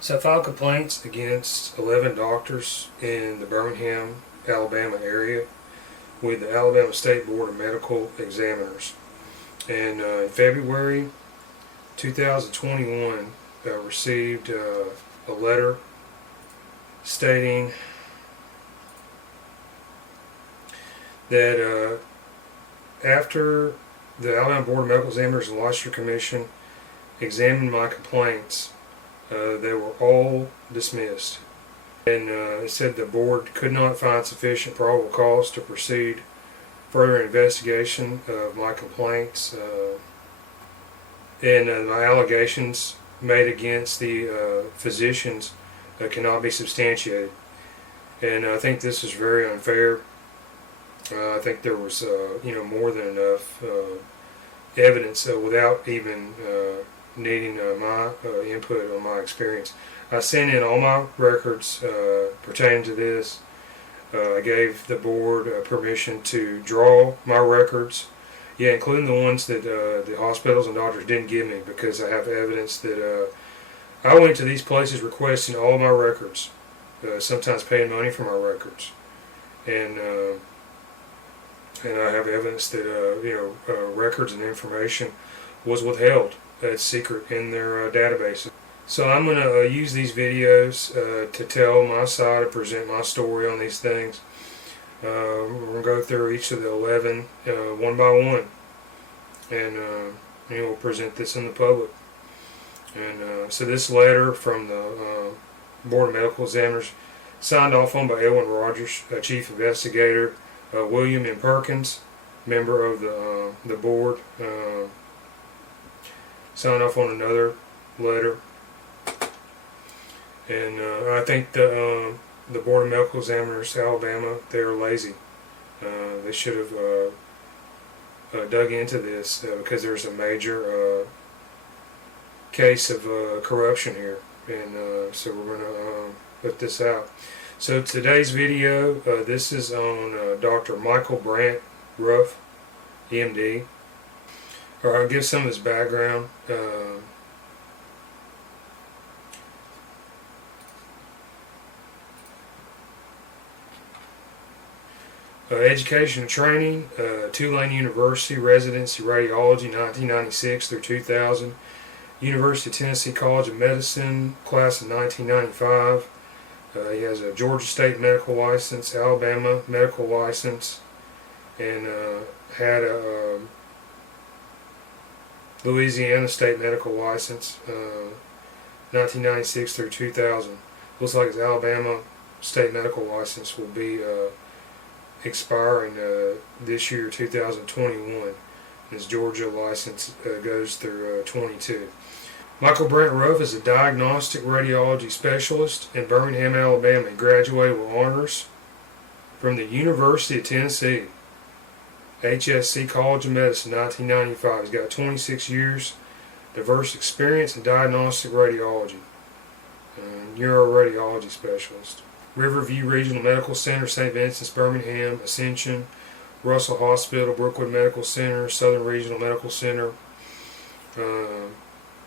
So I filed complaints against 11 doctors in the Birmingham, Alabama area with the Alabama State Board of Medical Examiners. And in February 2021, I received a letter stating that after the Alabama Board of Medical Examiners and Licensure Commission examined my complaints, they were all dismissed. And it said the board could not find sufficient probable cause to proceed further investigation of my complaints and my allegations made against the physicians cannot be substantiated. And I think this is very unfair. I think there was more than enough evidence without even needing my input on my experience. I sent in all my records pertaining to this. I gave the board permission to draw my records, including the ones that the hospitals and doctors didn't give me, because I have evidence that I went to these places requesting all my records, sometimes paying money for my records, and I have evidence that records and information was withheld as secret in their databases. So I'm going to use these videos to tell my side and present my story on these things. We're going to go through each of the 11 one by one, and we'll present this in the public. And so this letter from the Board of Medical Examiners, signed off on by Edwin Rogers, Chief Investigator, William and Perkins, member of the board, signed off on another letter. And I think the Board of Medical Examiners, Alabama, they're lazy. They should have dug into this because there's a major case of corruption here. And so we're going to put this out. So today's video, this is on Dr. Michael Brant, Ruff, MD. I'll give some of his background. Education and training, Tulane University, residency radiology, 1996 through 2000. University of Tennessee College of Medicine, class of 1995. He has a Georgia State medical license, Alabama medical license, and had a Louisiana State medical license, 1996 through 2000. Looks like his Alabama State medical license will be expiring this year, 2021. His Georgia license goes through 22. Michael Brant Ruff is a diagnostic radiology specialist in Birmingham, Alabama. He graduated with honors from the University of Tennessee, HSC College of Medicine, 1995. He's got 26 years, diverse experience in diagnostic radiology, neuroradiology specialist. Riverview Regional Medical Center, St. Vincent's, Birmingham, Ascension, Russell Hospital, Brookwood Medical Center, Southern Regional Medical Center,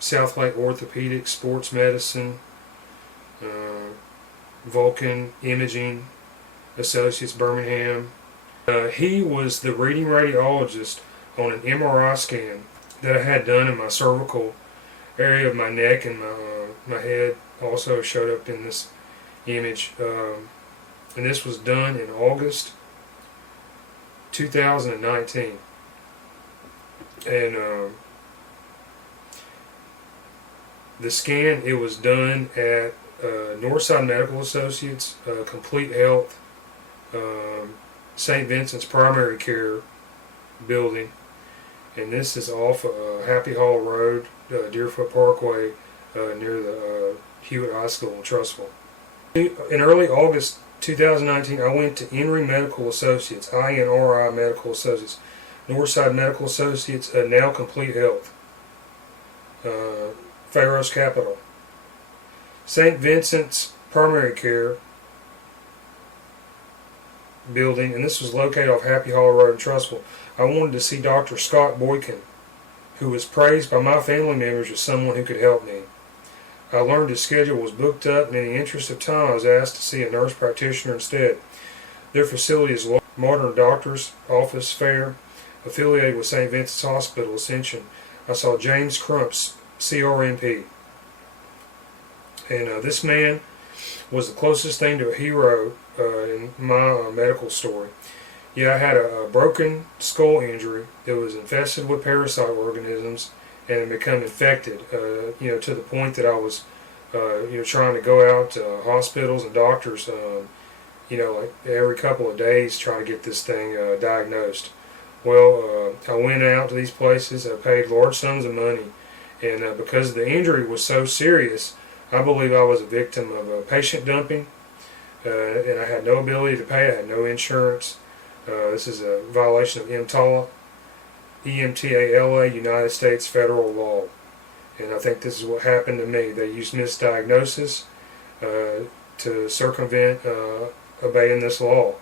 South Lake Orthopedics, Sports Medicine, Vulcan Imaging Associates, Birmingham. He was the reading radiologist on an MRI scan that I had done in my cervical area of my neck, and my head also showed up in this image. And this was done in August 2019. And the scan, it was done at Northside Medical Associates, Complete Health, St. Vincent's Primary Care building, and this is off Happy Hall Road, Deerfoot Parkway, near the Hewitt High School in Trussville. In early August 2019, I went to INRI Medical Associates, INRI Medical Associates, Northside Medical Associates, now Complete Health, Pharos Capital, St. Vincent's Primary Care building, and this was located off Happy Hall Road in Trussville. I wanted to see Dr. Scott Boykin, who was praised by my family members as someone who could help me. I learned his schedule was booked up, and in the interest of time I was asked to see a nurse practitioner instead. Their facility is a modern doctor's office fair, affiliated with St. Vincent's Hospital, Ascension. I saw James Crumps, CRNP. And this man was the closest thing to a hero in my medical story. Yeah, I had a broken skull injury that was infested with parasite organisms and had become infected, to the point that I was, trying to go out to hospitals and doctors, like every couple of days trying to get this thing diagnosed. Well, I went out to these places, I paid large sums of money, and because the injury was so serious, I believe I was a victim of patient dumping, and I had no ability to pay, I had no insurance. This is a violation of EMTALA, EMTALA, United States federal law. And I think this is what happened to me. They used misdiagnosis to circumvent obeying this law.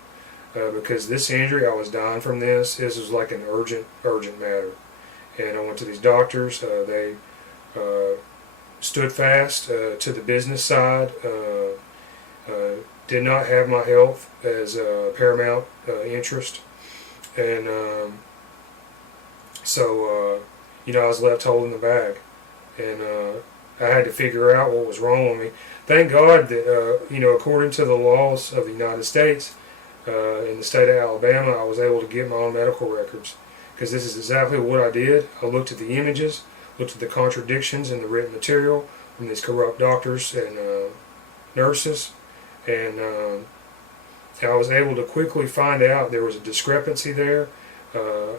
Because this injury, I was dying from this. This was like an urgent matter. And I went to these doctors. They stood fast to the business side. Did not have my health as a paramount interest. And so I was left holding the bag. And I had to figure out what was wrong with me. Thank God that, according to the laws of the United States, in the state of Alabama, I was able to get my own medical records. Because this is exactly what I did. I looked at the images, looked at the contradictions in the written material from these corrupt doctors and nurses, and I was able to quickly find out there was a discrepancy there,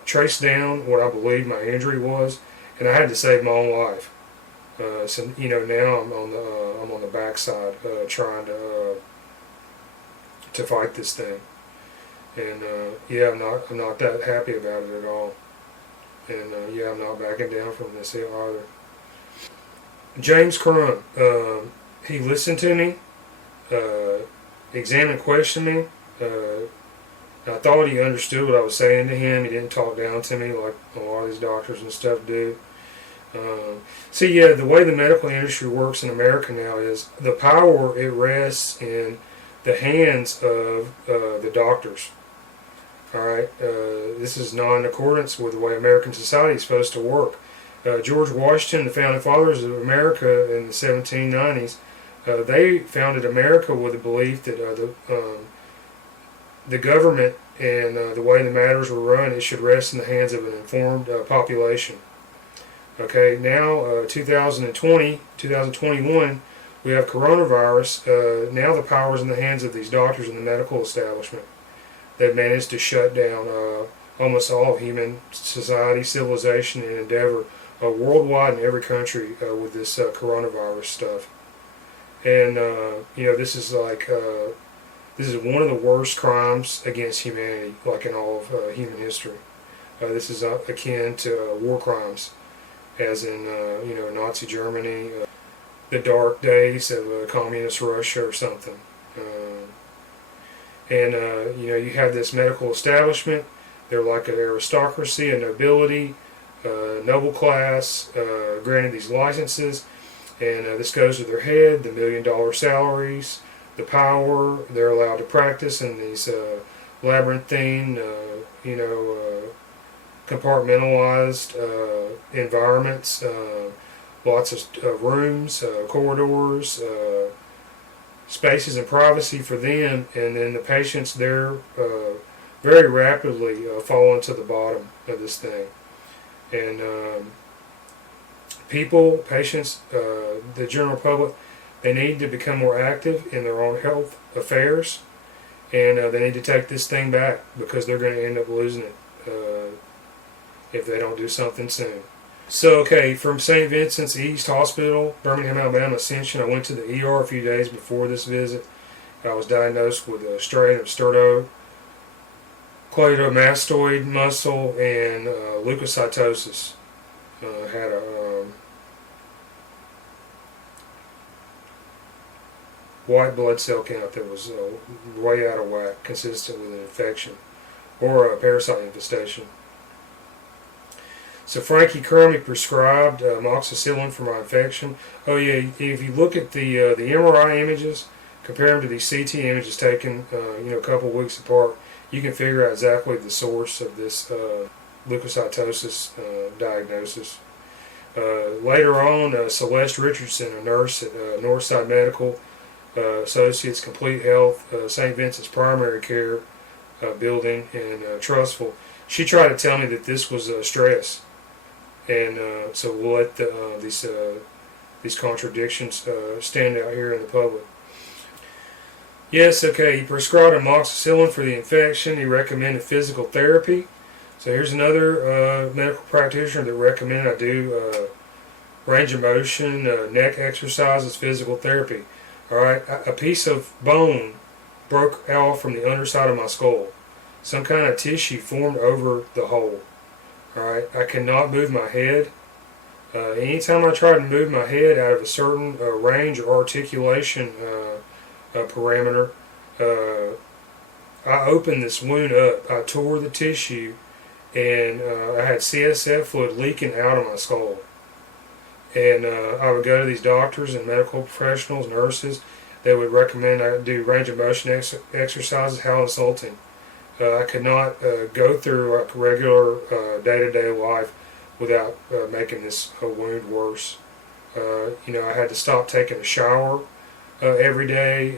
trace down what I believed my injury was, and I had to save my own life. So now I'm on the backside trying to fight this thing, and I'm not that happy about it at all, and I'm not backing down from this either. James Crump, he listened to me, examined, questioned me. I thought he understood what I was saying to him. He didn't talk down to me like a lot of these doctors and stuff do. The way the medical industry works in America now is the power, it rests in the hands of the doctors. Alright, this is not in accordance with the way American society is supposed to work. George Washington, the founding fathers of America in the 1790s, they founded America with the belief that the government and the way the matters were run, it should rest in the hands of an informed population. Okay, now 2021, we have coronavirus. Now the power is in the hands of these doctors in the medical establishment. They've managed to shut down almost all of human society, civilization, and endeavor worldwide in every country with this coronavirus stuff. And this is this is one of the worst crimes against humanity, like in all of human history. This is akin to war crimes, as in Nazi Germany, the dark days of communist Russia or something. You have this medical establishment. They're like an aristocracy, a nobility, noble class, granted these licenses, and this goes to their head, the $1 million salaries, the power. They're allowed to practice in these labyrinthine, compartmentalized environments, lots of rooms, corridors, spaces and privacy for them, and then the patients there very rapidly fall into the bottom of this thing. And patients, the general public, they need to become more active in their own health affairs, and they need to take this thing back, because they're going to end up losing it if they don't do something soon. So, from St. Vincent's East Hospital, Birmingham, Alabama, Ascension, I went to the ER a few days before this visit. I was diagnosed with a strain of sternocleidomastoid muscle and leukocytosis. Had a white blood cell count that was way out of whack, consistent with an infection or a parasite infestation. So Frankie Kermie prescribed amoxicillin for my infection. Oh yeah, if you look at the MRI images, compare them to these CT images taken a couple weeks apart, you can figure out exactly the source of this leukocytosis diagnosis. Later on, Celeste Richardson, a nurse at Northside Medical Associates Complete Health, St. Vincent's Primary Care building in Trussville, she tried to tell me that this was stress, and so we'll let these contradictions stand out here in the public. Yes, okay, he prescribed amoxicillin for the infection. He recommended physical therapy. So here's another medical practitioner that recommended I do range of motion, neck exercises, physical therapy. All right, a piece of bone broke off from the underside of my skull. Some kind of tissue formed over the hole. All right, I cannot move my head. Anytime I try to move my head out of a certain range or articulation parameter, I opened this wound up. I tore the tissue, and I had CSF fluid leaking out of my skull. And I would go to these doctors and medical professionals, nurses, that would recommend I do range of motion exercises. How insulting. I could not go through like regular day-to-day life without making this wound worse. I had to stop taking a shower every day,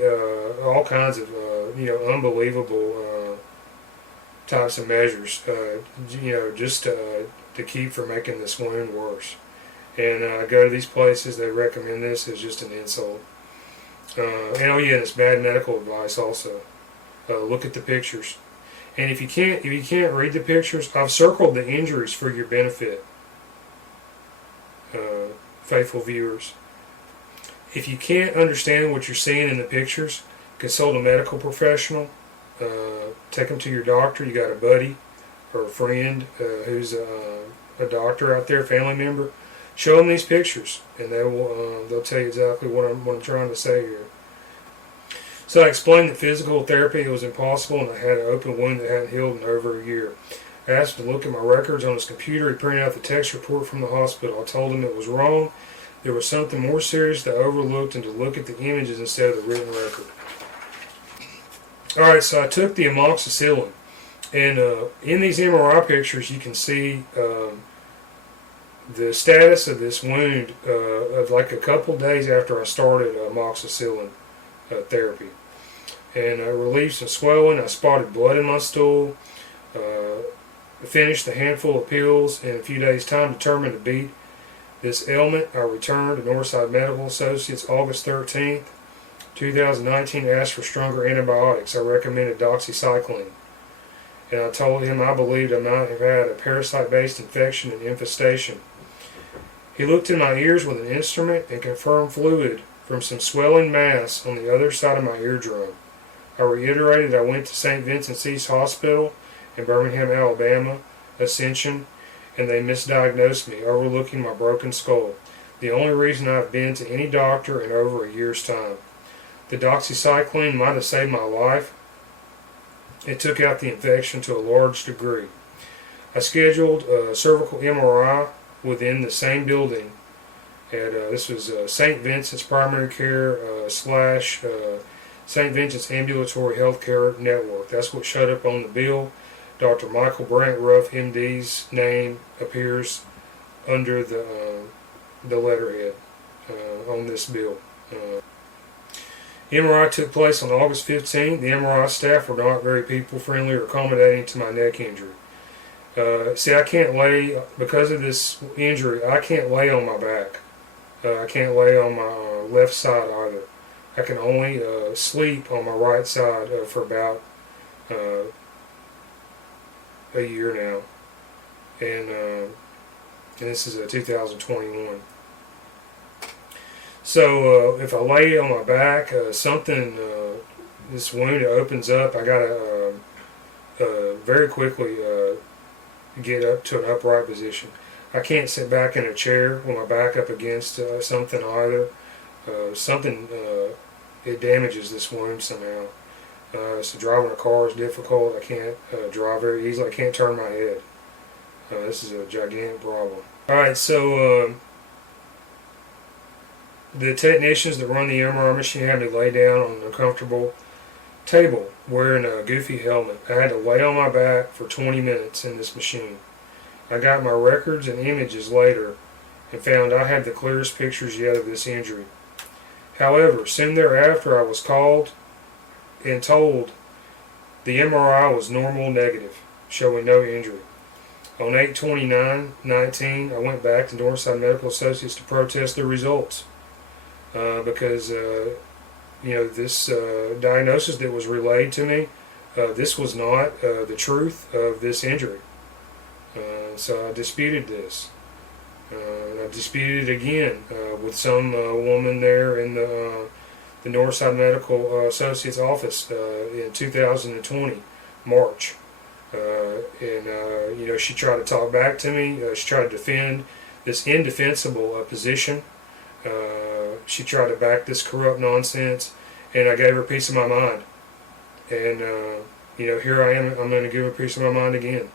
all kinds of unbelievable types of measures, just to keep from making this wound worse. And I go to these places, they recommend this as just an insult. And it's bad medical advice also. Look at the pictures. And if you can't read the pictures, I've circled the injuries for your benefit, faithful viewers. If you can't understand what you're seeing in the pictures, consult a medical professional. Take them to your doctor. You got a buddy or a friend who's a doctor out there, family member. Show them these pictures, and they'll tell you exactly what I'm trying to say here. So I explained that physical therapy was impossible, and I had an open wound that hadn't healed in over a year. I asked him to look at my records on his computer. He printed out the text report from the hospital. I told him it was wrong. There was something more serious that I overlooked, and to look at the images instead of the written record. Alright, so I took the amoxicillin, and in these MRI pictures you can see the status of this wound of like a couple days after I started amoxicillin therapy. And I relieved some swelling. I spotted blood in my stool. I finished a handful of pills in a few days' time, determined to beat this ailment. I returned to Northside Medical Associates August 13th, 2019, asked for stronger antibiotics. I recommended doxycycline. And I told him I believed I might have had a parasite-based infection and infestation. He looked in my ears with an instrument and confirmed fluid from some swelling mass on the other side of my eardrum. I reiterated I went to St. Vincent's East Hospital in Birmingham, Alabama, Ascension, and they misdiagnosed me, overlooking my broken skull. The only reason I've been to any doctor in over a year's time. The doxycycline might have saved my life. It took out the infection to a large degree. I scheduled a cervical MRI within the same building. And this was St. Vincent's Primary Care / St. Vincent's Ambulatory Healthcare Network. That's what showed up on the bill. Dr. Michael Brant, Ruff, MD's name appears under the letterhead on this bill. The MRI took place on August 15th. The MRI staff were not very people-friendly or accommodating to my neck injury. See, I can't lay, because of this injury, I can't lay on my back. I can't lay on my left side either. I can only sleep on my right side for about a year now. And this is 2021. So if I lay on my back, this wound opens up. I gotta very quickly get up to an upright position. I can't sit back in a chair with my back up against something either. It damages this wound somehow. So driving a car is difficult. I can't drive very easily. I can't turn my head. This is a gigantic problem. Alright, so the technicians that run the MRI machine had me lay down on an uncomfortable table wearing a goofy helmet. I had to lay on my back for 20 minutes in this machine. I got my records and images later and found I had the clearest pictures yet of this injury. However, soon thereafter I was called and told the MRI was normal negative, showing no injury. On 8/29/19, I went back to Northside Medical Associates to protest the results because this diagnosis that was relayed to me, this was not the truth of this injury. So I disputed this. I disputed it again with some woman there in the Northside Medical Associates office in 2020, March. She tried to talk back to me. She tried to defend this indefensible position. She tried to back this corrupt nonsense, and I gave her a piece of my mind. And here I am. I'm going to give her a piece of my mind again.